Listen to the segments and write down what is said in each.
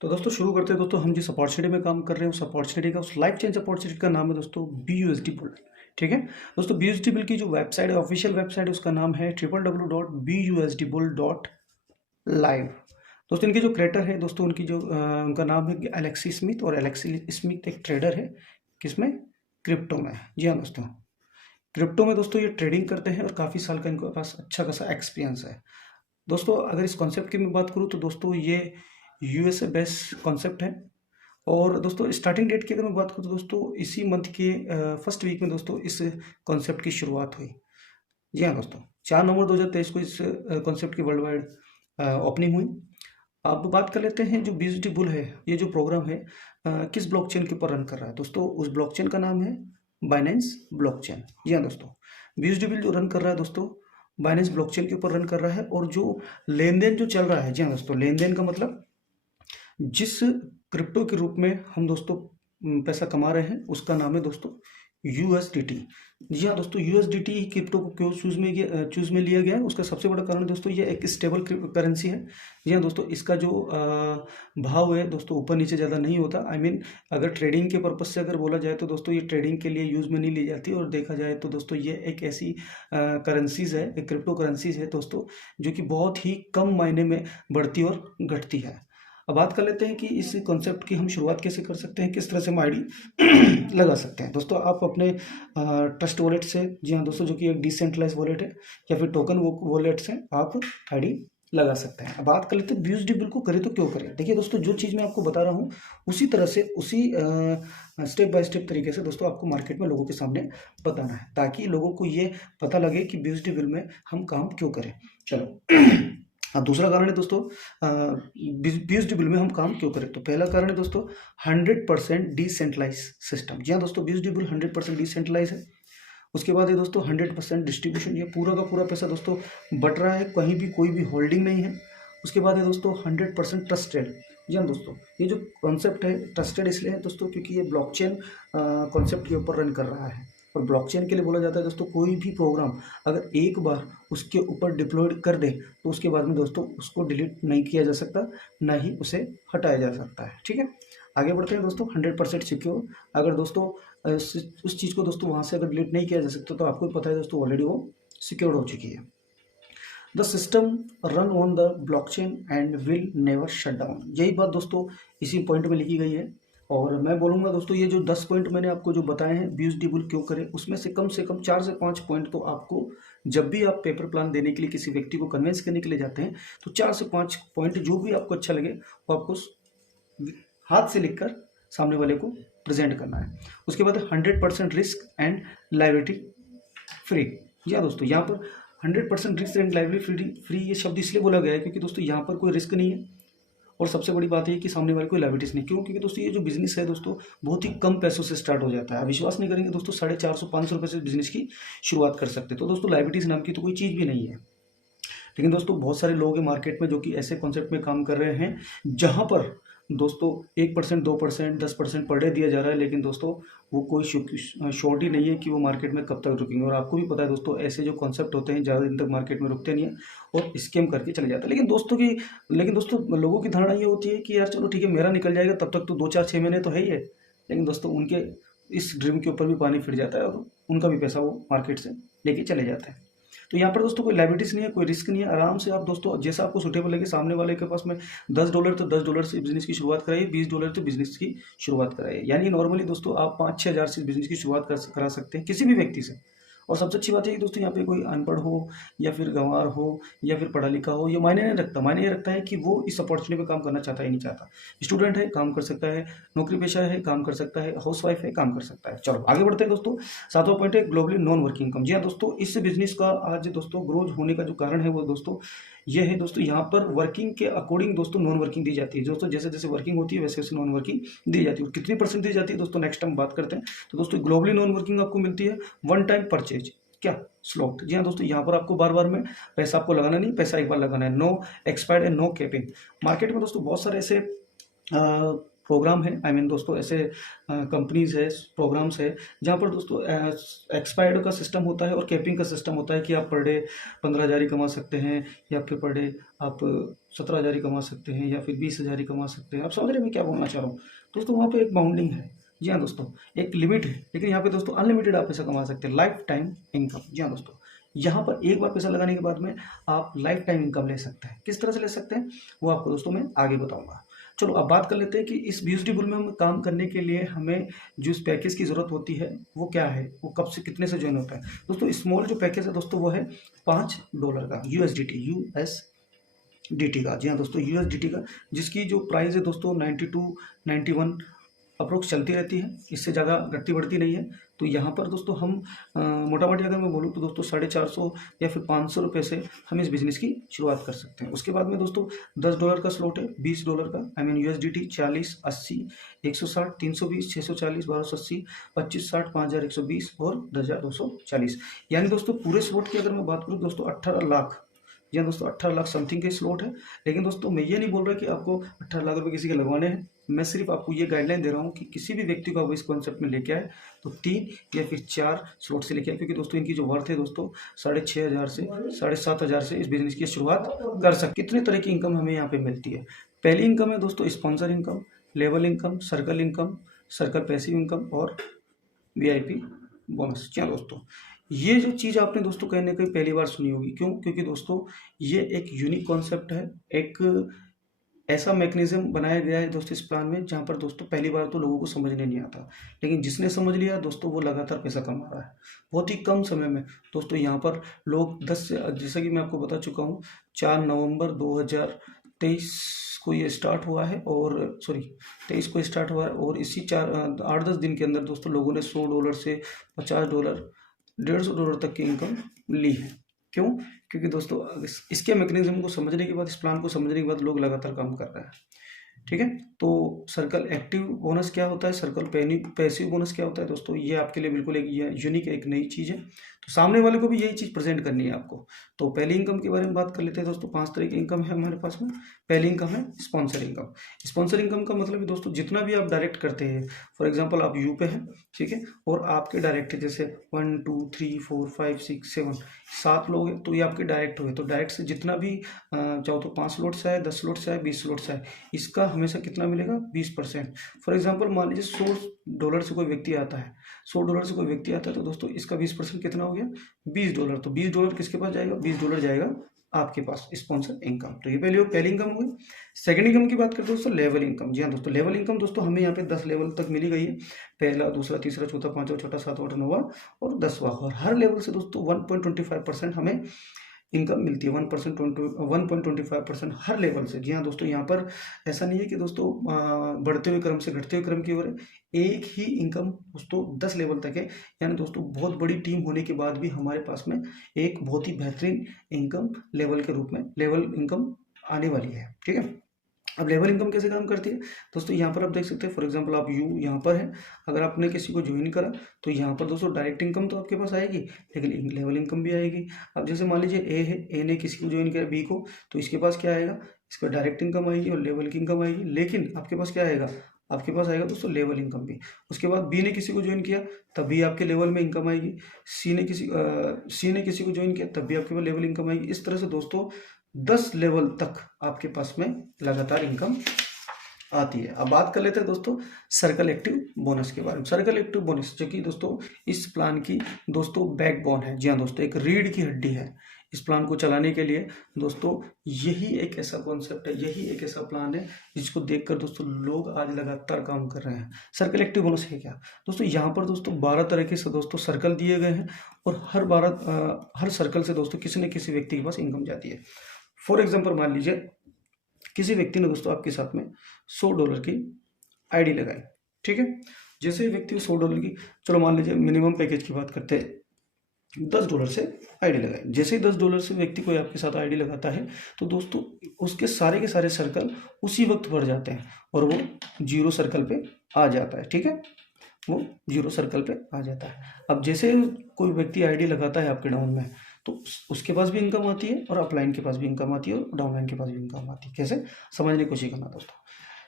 तो दोस्तों शुरू करते हैं। दोस्तों हम जिस अपॉर्चुनिटी में काम कर रहे हैं उस अपॉर्चुनिटी का उस लाइफ चेंज अपॉर्चुनिटी का नाम है दोस्तों BUSD बुल। ठीक है दोस्तों, BUSD बुल की जो वेबसाइट है, ऑफिशियल वेबसाइट है, उसका नाम है www.busdbull.live। दोस्तों इनके जो क्रिएटर है दोस्तों, उनका नाम है एलेक्सी स्मिथ, और एलेक्सी स्मिथ एक ट्रेडर है। किसमें? क्रिप्टो में। जी हाँ दोस्तों, क्रिप्टो में दोस्तों ये ट्रेडिंग करते हैं और काफ़ी साल का इनके पास अच्छा खासा एक्सपीरियंस है। दोस्तों अगर इस कॉन्सेप्ट की मैं बात करूँ तो दोस्तों ये USA बेस्ड कॉन्सेप्ट है। और दोस्तों स्टार्टिंग डेट की अगर मैं बात करूँ तो दोस्तों इसी मंथ के फर्स्ट वीक में दोस्तों इस कॉन्सेप्ट की शुरुआत हुई। जी हाँ दोस्तों, 4 नवंबर 2023 को इस कॉन्सेप्ट की वर्ल्ड वाइड ओपनिंग हुई। अब बात कर लेते हैं जो BUSD बुल है, ये जो प्रोग्राम है किस ब्लॉकचेन के ऊपर रन कर रहा है। दोस्तों उस ब्लॉकचेन का नाम है बाइनेंस ब्लॉकचेन। जी हाँ दोस्तों, BUSD बुल जो रन कर रहा है दोस्तों बाइनेंस ब्लॉकचेन के ऊपर रन कर रहा है। और जो लेन देन जो चल रहा है, जी हाँ दोस्तों, लेन देन का मतलब जिस क्रिप्टो के रूप में हम दोस्तों पैसा कमा रहे हैं उसका नाम है दोस्तों USDT। जी हाँ दोस्तों, USDT क्रिप्टो को क्यों चूज में लिया गया है, उसका सबसे बड़ा कारण दोस्तों ये एक स्टेबल करेंसी है। जी हाँ दोस्तों, इसका जो भाव है दोस्तों ऊपर नीचे ज़्यादा नहीं होता। आई मीन अगर ट्रेडिंग के पर्पज से अगर बोला जाए तो दोस्तों ये ट्रेडिंग के लिए यूज़ में नहीं ली जाती। और देखा जाए तो दोस्तों ये एक ऐसी करेंसीज है, एक क्रिप्टो करेंसीज है दोस्तों, जो कि बहुत ही कम मायने में बढ़ती और घटती है। अब बात कर लेते हैं कि इस कॉन्सेप्ट की हम शुरुआत कैसे कर सकते हैं, किस तरह से हम आईडी लगा सकते हैं। दोस्तों आप अपने ट्रस्ट वॉलेट से, जी हाँ दोस्तों, जो कि एक डिसेंट्रलाइज वॉलेट है या फिर टोकन वॉलेट से आप आईडी लगा सकते हैं। अब बात कर लेते हैं BUSD बुल को करें तो क्यों करें। देखिए दोस्तों, जो चीज़ मैं आपको बता रहा हूँ उसी तरह से, उसी स्टेप बाय स्टेप तरीके से दोस्तों आपको मार्केट में लोगों के सामने बताना है, ताकि लोगों को ये पता लगे कि BUSD बुल में हम काम क्यों करें। चलो अब दूसरा कारण है दोस्तों BUSD बुल में हम काम क्यों करें। तो पहला कारण है दोस्तों 100% डिसेंट्रलाइज सिस्टम। जी हाँ दोस्तों, BUSD बुल 100% डिसेंट्रलाइज है। उसके बाद है दोस्तों 100% डिस्ट्रीब्यूशन, ये पूरा का पूरा पैसा दोस्तों बट रहा है, कहीं भी कोई भी होल्डिंग नहीं है। उसके बाद है दोस्तों 100% ट्रस्टेड। जी हाँ दोस्तों, ये जो कॉन्सेप्ट है ट्रस्टेड इसलिए है दोस्तों क्योंकि ये ब्लॉकचेन कॉन्सेप्ट के ऊपर रन कर रहा है। और ब्लॉकचेन के लिए बोला जाता है दोस्तों, कोई भी प्रोग्राम अगर एक बार उसके ऊपर डिप्लॉयड कर दे तो उसके बाद में दोस्तों उसको डिलीट नहीं किया जा सकता, ना ही उसे हटाया जा सकता है। ठीक है, आगे बढ़ते हैं दोस्तों। 100% सिक्योर। अगर दोस्तों उस चीज़ को दोस्तों वहाँ से अगर डिलीट नहीं किया जा सकता तो आपको पता है दोस्तों ऑलरेडी वो सिक्योर हो चुकी है। The system run on the blockchain and will never shut down. यही बात दोस्तों इसी पॉइंट में लिखी गई है। और मैं बोलूँगा दोस्तों, ये जो 10 पॉइंट मैंने आपको जो बताए हैं BUSD बुल क्यों करें, उसमें से कम 4 से 5 पॉइंट तो आपको, जब भी आप पेपर प्लान देने के लिए किसी व्यक्ति को कन्विंस करने के लिए जाते हैं तो 4 से 5 पॉइंट जो भी आपको अच्छा लगे वो आपको हाथ से लिखकर सामने वाले को प्रेजेंट करना है। उसके बाद 100% रिस्क एंड लायबिलिटी फ्री। या दोस्तों यहाँ पर 100% रिस्क एंड लायबिलिटी फ्री ये शब्द इसलिए बोला गया है क्योंकि दोस्तों यहाँ पर कोई रिस्क नहीं है, और सबसे बड़ी बात है कि सामने वाले कोई लायबिलिटीज नहीं। क्यों? क्योंकि दोस्तों ये जो बिजनेस है दोस्तों बहुत ही कम पैसों से स्टार्ट हो जाता है। विश्वास नहीं करेंगे दोस्तों, 450-500 रुपये से बिजनेस की शुरुआत कर सकते हैं। तो दोस्तों लायबिलिटीज नाम की तो कोई चीज़ भी नहीं है। लेकिन दोस्तों बहुत सारे लोग हैं मार्केट में जो कि ऐसे कॉन्सेप्ट में काम कर रहे हैं जहां पर दोस्तों 1%, 2%, 10% पर डे दिया जा रहा है, लेकिन दोस्तों वो कोई श्योरिटी नहीं है कि वो मार्केट में कब तक रुकेंगे। और आपको भी पता है दोस्तों ऐसे जो कॉन्सेप्ट होते हैं ज़्यादा दिन तक मार्केट में रुकते नहीं है और स्कैम करके चले जाते हैं। लेकिन दोस्तों लोगों की धारणा ये होती है कि यार चलो ठीक है मेरा निकल जाएगा, तब तक तो 2, 4, 6 महीने तो है ही है। लेकिन दोस्तों उनके इस ड्रीम के ऊपर भी पानी फिर जाता है और उनका भी पैसा वो मार्केट से लेके चले जाते हैं। तो यहाँ पर दोस्तों कोई लायबिलिटीज नहीं है, कोई रिस्क नहीं है। आराम से आप दोस्तों जैसा आपको सुटेबल लगे, सामने वाले के पास में $10 तो $10 से बिजनेस की शुरुआत कराइए, $20 तो बिजनेस की शुरुआत कराइए। यानी नॉर्मली दोस्तों आप 5-6 हज़ार से बिजनेस की शुरुआत करा सकते हैं किसी भी व्यक्ति से। और सबसे अच्छी बात है कि दोस्तों यहाँ पे कोई अनपढ़ हो या फिर गंवार हो या फिर पढ़ा लिखा हो, ये मायने नहीं रखता। मायने ये रखता है कि वो इस अपॉर्चुनिटी पे काम करना चाहता है नहीं चाहता। स्टूडेंट है काम कर सकता है, नौकरी पेशा है काम कर सकता है, हाउस वाइफ है काम कर सकता है। चलो आगे बढ़ते हैं दोस्तों। 7वां पॉइंट है ग्लोबली नॉन वर्किंग इनकम। जी हाँ दोस्तों, इस बिजनेस का आज दोस्तों ग्रोथ होने का जो कारण है वो दोस्तों ये है दोस्तों, यहाँ पर वर्किंग के अकॉर्डिंग दोस्तों नॉन वर्किंग दी जाती है। दोस्तों जैसे जैसे वर्किंग होती है वैसे वैसे नॉन वर्किंग दी जाती है। और कितनी % दी जाती है दोस्तों नेक्स्ट टाइम बात करते हैं। तो दोस्तों ग्लोबली नॉन वर्किंग आपको मिलती है 1 टाइम परचेज। क्या? स्लॉट। जी हाँ दोस्तों, यहाँ पर आपको बार बार में पैसा आपको लगाना नहीं, पैसा एक बार लगाना है। No expired and no capping. Market में दोस्तों बहुत सारे ऐसे प्रोग्राम है, आई मीन दोस्तों ऐसे कंपनीज है, प्रोग्राम्स है जहाँ पर दोस्तों एक्सपायर्ड का सिस्टम होता है और कैपिंग का सिस्टम होता है कि आप पर डे 15,000 ही कमा सकते हैं, या फिर पर डे आप 17,000 ही कमा सकते हैं, या फिर 20,000 ही कमा सकते हैं। आप समझ रहे हैं मैं क्या बोलना चाह रहा हूँ दोस्तों? वहाँ पे एक बाउंडिंग है, जी हाँ दोस्तों, एक लिमिट है, लेकिन यहाँ पे दोस्तों अनलिमिटेड आप पैसा कमा सकते हैं, लाइफ टाइम इनकम। जी हाँ दोस्तों, यहाँ पर एक बार पैसा लगाने के बाद में आप लाइफ टाइम इनकम ले सकते हैं। किस तरह से ले सकते हैं वो आपको दोस्तों मैं आगे बताऊंगा। चलो अब बात कर लेते हैं कि इस BUSD बुल में हम काम करने के लिए हमें जो इस पैकेज की ज़रूरत होती है वो क्या है, वो कब से कितने से ज्वाइन होता है। दोस्तों स्मॉल जो पैकेज है दोस्तों वो है $5 का, USDT का। जी हाँ दोस्तों, USDT का, जिसकी जो प्राइस है दोस्तों 92 91 अप्रोक्स चलती रहती है, इससे ज़्यादा घटती बढ़ती नहीं है। तो यहाँ पर दोस्तों हम मोटा मोटी अगर मैं बोलूँ तो दोस्तों 450 या फिर 500 रुपये से हम इस बिज़नेस की शुरुआत कर सकते हैं। उसके बाद में दोस्तों $10 का स्लॉट है, $20 का, आई मीन USDT 40 80 160 320 640 1280 25 60 5120 और 10,240। यानी दोस्तों पूरे स्लॉट की अगर मैं बात करूँ दोस्तों 18 लाख, या दोस्तों 18 लाख समथिंग के स्लॉट है। लेकिन दोस्तों मैं ये नहीं बोल रहा कि आपको 18 लाख रुपए किसी के लगवाने हैं, मैं सिर्फ आपको ये गाइडलाइन दे रहा हूँ कि किसी भी व्यक्ति को आप इस कॉन्सेप्ट में लेके आए तो 3 या फिर 4 स्लॉट से लेके आए, क्योंकि दोस्तों इनकी जो वर्थ है दोस्तों 6,500 से 7,500 से इस बिजनेस की शुरुआत कर सकते। कितने तरह की इनकम हमें यहाँ पे मिलती है। पहली इनकम है दोस्तों sponsor income, level income, circle passive income और VIP बोनस। क्या दोस्तों, ये जो चीज़ आपने दोस्तों कहीं ना कहीं पहली बार सुनी होगी। क्यों? क्योंकि दोस्तों ये एक यूनिक कॉन्सेप्ट है, एक ऐसा मैकेनिज्म बनाया गया है दोस्तों इस प्लान में जहाँ पर दोस्तों पहली बार तो लोगों को समझने नहीं आता, लेकिन जिसने समझ लिया दोस्तों वो लगातार पैसा कमा रहा है बहुत ही कम समय में। दोस्तों यहाँ पर लोग 10 से, जैसा कि मैं आपको बता चुका हूँ, 4 नवंबर 2023 को ये स्टार्ट हुआ है, और 23 को स्टार्ट हुआ है, और इसी 8-10 दिन के अंदर दोस्तों लोगों ने $100 से $50 $150 तक की इनकम ली है। क्यों? क्योंकि दोस्तों इसके मैकेनिज्म को समझने के बाद, इस प्लान को समझने के बाद लोग लगातार काम कर रहे हैं। ठीक है, तो सर्कल एक्टिव बोनस क्या होता है, सर्कल पैसिव बोनस क्या होता है दोस्तों, ये आपके लिए बिल्कुल एक यूनिक एक नई चीज़ है। तो सामने वाले को भी यही चीज़ प्रेजेंट करनी है आपको। तो पहली इनकम के बारे में बात कर लेते हैं दोस्तों। 5 तरह की इनकम है हमारे पास में। पहली इनकम है स्पॉन्सर इनकम। स्पॉन्सर इनकम का मतलब दोस्तों जितना भी आप डायरेक्ट करते हैं, फॉर एग्जाम्पल आप यू पे हैं, ठीक है, और आपके डायरेक्ट है जैसे 1 2 3 4 5 6 7 7 लोग हैं, तो ये आपके डायरेक्ट हुए। तो डायरेक्ट से जितना भी चाहो तो 5 स्लॉट से आए, 10 स्लॉट से आए, 20 स्लॉट से आए, इसका हमेशा कितना मिलेगा, 20%। फॉर एग्जाम्पल मान लीजिए $100 से कोई व्यक्ति आता है, $100 से कोई व्यक्ति आता है, तो दोस्तों इसका 20% कितना हो गया, $20। तो $20 किसके पास जाएगा, $20 जाएगा आपके पास स्पॉन्सर इनकम। तो ये पहली इनकम हो गई। सेकंड इनकम की बात करते हैं दोस्तों, लेवल इनकम। जी हाँ दोस्तों, लेवल इनकम दोस्तों हमें यहाँ पे 10 लेवल तक मिली गई है। पहला, दूसरा, तीसरा, चौथा, पांचवा, छठा, सातवां, आठवां, नौवां और 10वां, और हर लेवल से दोस्तों 1.25% हमें इनकम मिलती है। 1.25% हर लेवल से। जी हाँ दोस्तों, यहाँ पर ऐसा नहीं है कि दोस्तों बढ़ते हुए क्रम से घटते हुए क्रम की ओर है, एक ही इनकम दोस्तों 10 लेवल तक है। यानी दोस्तों बहुत बड़ी टीम होने के बाद भी हमारे पास में एक बहुत ही बेहतरीन इनकम लेवल के रूप में लेवल इनकम आने वाली है। ठीक है, अब लेवल इनकम कैसे काम करती है दोस्तों, यहाँ पर आप देख सकते हैं। फॉर एग्जांपल आप यू यहाँ पर है, अगर आपने किसी को ज्वाइन करा तो यहाँ पर दोस्तों डायरेक्ट इनकम तो आपके पास आएगी, लेकिन लेवल इनकम भी आएगी। अब जैसे मान लीजिए ए है, ए ने किसी को ज्वाइन किया बी को, तो इसके पास क्या आएगा, इसका डायरेक्ट इनकम आएगी और लेवल की इनकम आएगी। लेकिन आपके पास क्या आएगा, आपके पास आएगा दोस्तों लेवल इनकम भी। उसके बाद बी ने किसी को ज्वाइन किया तब भी आपके लेवल में इनकम आएगी। सी ने किसी को ज्वाइन किया तब भी आपके पास लेवल इनकम आएगी। इस तरह से दोस्तों 10 लेवल तक आपके पास में लगातार इनकम आती है। अब बात कर लेते हैं दोस्तों सर्कल एक्टिव बोनस के बारे में। सर्कल एक्टिव बोनस जो कि दोस्तों इस प्लान की दोस्तों बैकबोन है। जी हाँ दोस्तों, एक रीढ़ की हड्डी है इस प्लान को चलाने के लिए। दोस्तों यही एक ऐसा कॉन्सेप्ट है, यही एक ऐसा प्लान है जिसको देखकर दोस्तों लोग आज लगातार काम कर रहे हैं। सर्कल एक्टिव बोनस है क्या दोस्तों, यहाँ पर दोस्तों 12 तरह के दोस्तों सर्कल दिए गए हैं, और हर सर्कल से दोस्तों किसी न किसी व्यक्ति के पास इनकम जाती है। फॉर एग्जाम्पल मान लीजिए किसी व्यक्ति ने दोस्तों आपके साथ में $100 की आईडी लगाई। ठीक है, जैसे व्यक्ति $100 की, चलो मान लीजिए मिनिमम पैकेज की बात करते हैं, $10 से आईडी लगाई। जैसे ही $10 से व्यक्ति कोई आपके साथ आईडी लगाता है तो दोस्तों उसके सारे के सारे सर्कल उसी वक्त भर जाते हैं और वो 0 सर्कल पे आ जाता है। ठीक है, वो 0 सर्कल पे आ जाता है। अब जैसे कोई व्यक्ति आईडी लगाता है आपके डाउन में, तो उसके पास भी इनकम आती है और अपलाइन के पास भी इनकम आती है और डाउनलाइन के पास भी इनकम आती है। कैसे, समझने की कोशिश करना दोस्तों।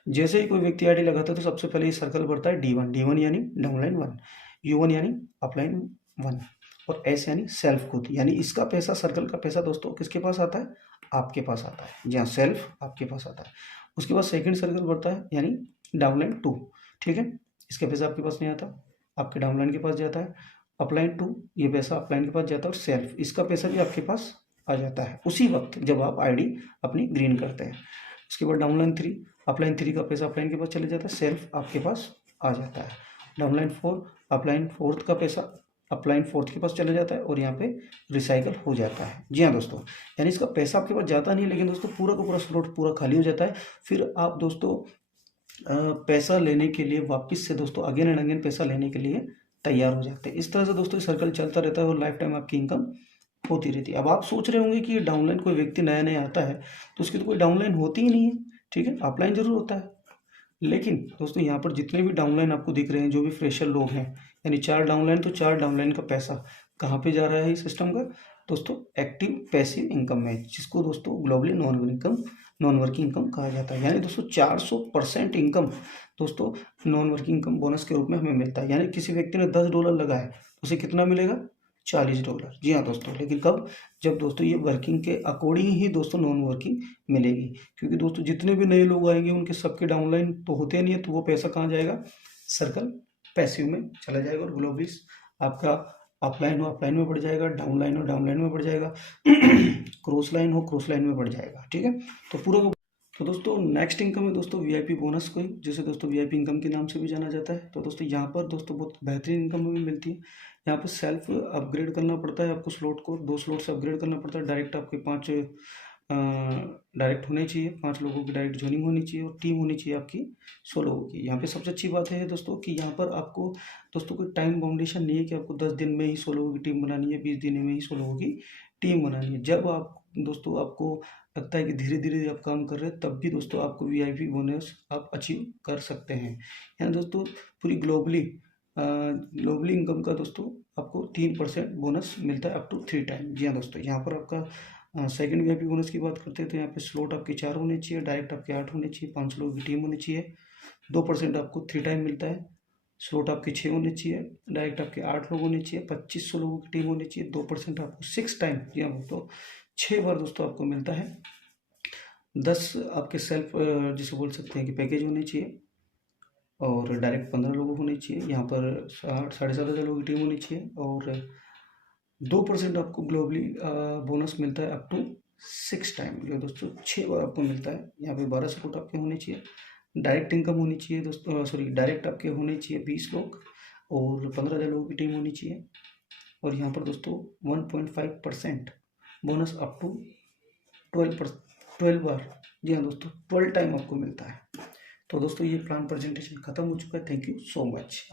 जैसे ही कोई व्यक्ति आईडी लगाता है तो सबसे पहले ये सर्कल बढ़ता है D1 यानी डाउनलाइन 1, U1 यानी अपलाइन 1 और S यानी सेल्फ खुद, यानी इसका पैसा, सर्कल का पैसा दोस्तों किसके पास आता है, आपके पास आता है। जी हाँ, सेल्फ आपके पास आता है। उसके बाद सेकंड सर्कल बढ़ता है यानी डाउनलाइन 2, ठीक है, इसका पैसा आपके पास नहीं आता, आपके डाउनलाइन के पास जाता है। अपलाइन 2, ये पैसा अपलाइन के पास जाता है और सेल्फ, इसका पैसा भी आपके पास आ जाता है उसी वक्त जब आप आईडी अपनी ग्रीन करते हैं। उसके बाद डाउनलाइन 3, अपलाइन 3 का पैसा अपलाइन के पास चले जाता है, सेल्फ आपके पास आ जाता है। डाउनलाइन 4, अपलाइन 4 का पैसा अपलाइन 4 के पास चला जाता है और यहाँ पे रिसाइकल हो जाता है। जी हाँ दोस्तों, यानी इसका पैसा आपके पास जाता नहीं, लेकिन दोस्तों पूरा का पूरा स्लॉट पूरा खाली हो जाता है। फिर आप दोस्तों पैसा लेने के लिए वापस से दोस्तों अगेन एंड अगेन पैसा लेने के लिए तैयार हो जाते हैं। इस तरह से दोस्तों सर्कल चलता रहता है और लाइफ टाइम आपकी इनकम होती रहती है। अब आप सोच रहे होंगे कि डाउनलाइन कोई व्यक्ति नया नया आता है तो उसकी तो कोई डाउनलाइन होती ही नहीं है, ठीक है, अपलाइन जरूर होता है। लेकिन दोस्तों यहाँ पर जितने भी डाउनलाइन आपको दिख रहे हैं, जो भी फ्रेशर लोग हैं, यानी 4 डाउनलाइन, तो 4 डाउनलाइन का पैसा कहाँ पे जा रहा है इस सिस्टम का दोस्तों, एक्टिव पैसिव इनकम में, जिसको दोस्तों ग्लोबली नॉन वर्किंग इनकम कहा जाता है। यानी दोस्तों 400% इनकम दोस्तों नॉन वर्किंग इनकम बोनस के रूप में हमें मिलता है। यानी किसी व्यक्ति ने $10 लगाए, उसे कितना मिलेगा, $40। जी हाँ दोस्तों, लेकिन कब, जब दोस्तों ये वर्किंग के अकॉर्डिंग ही दोस्तों नॉन वर्किंग मिलेगी, क्योंकि दोस्तों जितने भी नए लोग आएंगे उनके सबके डाउनलाइन तो होते नहीं है, तो वो पैसा कहाँ जाएगा, सर्कल पैसिव में चला जाएगा और ग्लोबली आपका अपलाइन हो अपलाइन में बढ़ जाएगा, डाउनलाइन हो डाउनलाइन में बढ़ जाएगा, क्रॉस लाइन हो क्रॉस लाइन में बढ़ जाएगा, ठीक है। तो पूरा तो दोस्तों नेक्स्ट इनकम है दोस्तों वीआईपी बोनस को, जिसे दोस्तों वीआईपी इनकम के नाम से भी जाना जाता है। तो दोस्तों यहाँ पर दोस्तों बहुत बेहतरीन इनकम भी मिलती है। यहाँ पर सेल्फ अपग्रेड करना पड़ता है आपको, स्लॉट को 2 स्लॉट से अपग्रेड करना पड़ता है। डायरेक्ट आपके 5 डायरेक्ट होने चाहिए, 5 लोगों की डायरेक्ट ज्वाइनिंग होनी चाहिए और टीम होनी चाहिए आपकी 100 लोगों की। यहाँ पे सबसे अच्छी बात है दोस्तों कि यहाँ पर आपको दोस्तों कोई टाइम बाउंडेशन नहीं है कि आपको 10 दिन में ही 100 लोगों की टीम बनानी है, 20 दिन में ही 100 लोगों की टीम बनानी है। जब आप दोस्तों आपको लगता है कि धीरे धीरे आप काम कर रहे हैं, तब भी दोस्तों आपको वीआईपी बोनस आप अचीव कर सकते हैं। यहाँ दोस्तों पूरी ग्लोबली इनकम का दोस्तों आपको 3% बोनस मिलता है अप टू 3 टाइम। जी हाँ दोस्तों, यहाँ पर आपका सेकंड वीआईपी बोनस की बात करते हैं तो यहाँ पे स्लॉट आपके 4 होने चाहिए, डायरेक्ट आपके 8 होने चाहिए, 5 लोगों की टीम होनी चाहिए, 2% आपको 3 टाइम मिलता है। स्लॉट आपके 6 होने चाहिए, डायरेक्ट आपके 8 लोग होने चाहिए, 2500 लोगों की टीम होनी चाहिए, 2% आपको 6 टाइम, जी हाँ दोस्तों 6 बार दोस्तों आपको मिलता है। 10 आपके सेल्फ जिसे बोल सकते हैं कि पैकेज होने चाहिए और डायरेक्ट 15 लोग होने चाहिए। यहाँ पर 7,500 लोगों की टीम होनी चाहिए और 2% आपको ग्लोबली बोनस मिलता है अप टू 6 टाइम, जो दोस्तों 6 बार आपको मिलता है। यहाँ पे 12 सपोर्ट आपके होने चाहिए, डायरेक्ट इनकम होनी चाहिए दोस्तों, सॉरी डायरेक्ट आपके होने चाहिए 20 लोग और 15,000 लोगों की टीम होनी चाहिए। और यहाँ पर दोस्तों 1.5% बोनस अप टू 12 बार, जी हाँ दोस्तों 12 टाइम आपको मिलता है। तो दोस्तों ये प्लान प्रेजेंटेशन खत्म हो चुका है। Thank you so much.